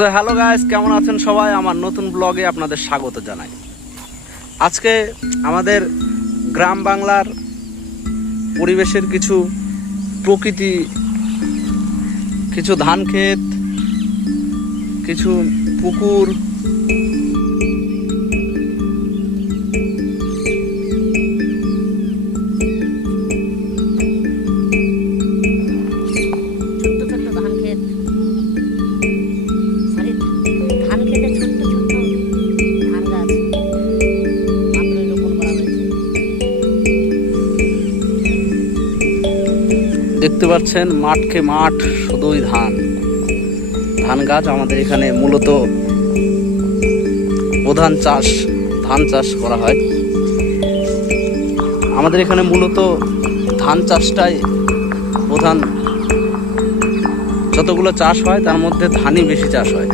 So hello guys, কেমন আছেন সবাই? আমার নতুন ব্লগে আপনাদের স্বাগত জানাই। আজকে আমাদের গ্রাম বাংলার পরিবেশের কিছু প্রকৃতি, কিছু ধান ক্ষেত, কিছু পুকুর, দেখতে পাচ্ছেন মাঠকে মাঠ, শুধুই ধান গাছ। আমাদের এখানে মূলত প্রধান চাষ ধান চাষ করা হয়। আমাদের এখানে মূলত ধান চাষটাই প্রধান। যতগুলো চাষ হয় তার মধ্যে ধানই বেশি চাষ হয়।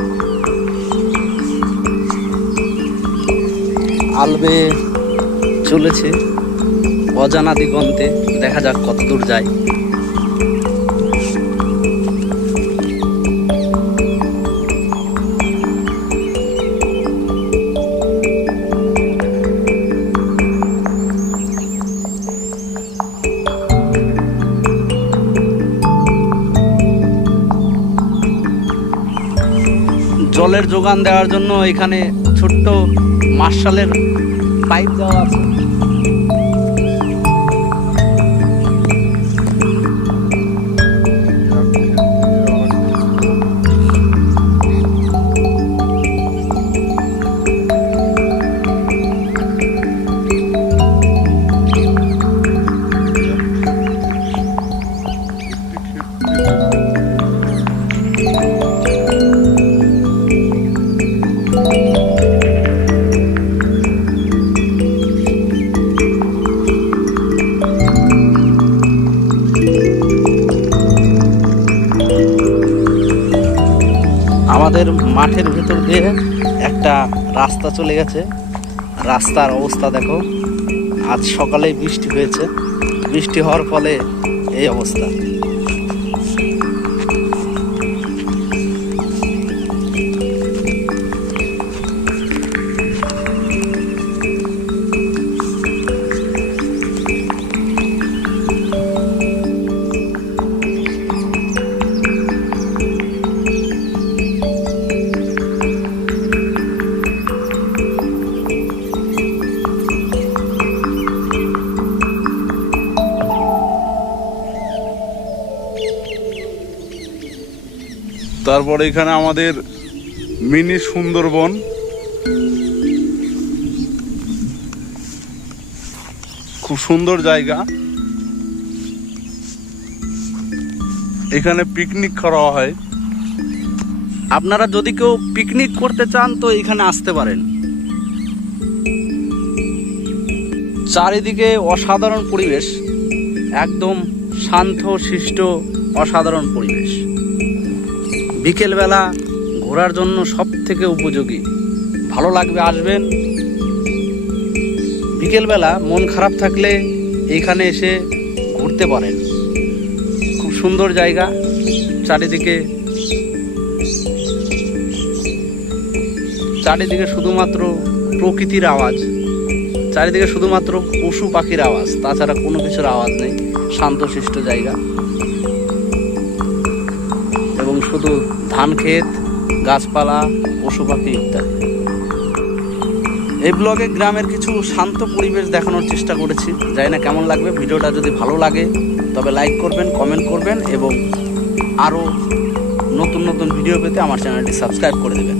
আলবে চলেছে অজানা দিগন্তে, দেখা যাক কত দূর যায়। জলের যোগান দেওয়ার জন্য এখানে ছোট্ট মার্শালের পাইপ দেওয়া আছে। আমাদের মাঠের ভেতর দিয়ে একটা রাস্তা চলে গেছে। রাস্তার অবস্থা দেখো, আজ সকালেই বৃষ্টি হয়েছে। বৃষ্টি হওয়ার ফলে এই অবস্থা। তারপরে এখানে আমাদের মিনি সুন্দরবন, খুব সুন্দর জায়গা। এখানে পিকনিক করা হয়। আপনারা যদি কেউ পিকনিক করতে চান তো এখানে আসতে পারেন। চারিদিকে অসাধারণ পরিবেশ, একদম শান্ত শিষ্ট অসাধারণ পরিবেশ। বিকেলবেলা ঘোরার জন্য সব থেকে উপযোগী, ভালো লাগবে, আসবেন। বিকেলবেলা মন খারাপ থাকলে এইখানে এসে ঘুরতে পারেন। খুব সুন্দর জায়গা। চারিদিকে শুধুমাত্র প্রকৃতির আওয়াজ, চারিদিকে শুধুমাত্র পশু পাখির আওয়াজ, তাছাড়া কোনো কিছুর আওয়াজ নেই। শান্তশিষ্ট জায়গা এবং শুধু ধান ক্ষেত, গাছপালা, পশু পাখি ইত্যাদি। এই ব্লগে গ্রামের কিছু শান্ত পরিবেশ দেখানোর চেষ্টা করেছি। জানি না কেমন লাগবে। ভিডিওটা যদি ভালো লাগে তবে লাইক করবেন, কমেন্ট করবেন এবং আরও নতুন নতুন ভিডিও পেতে আমার চ্যানেলটি সাবস্ক্রাইব করে দেবেন।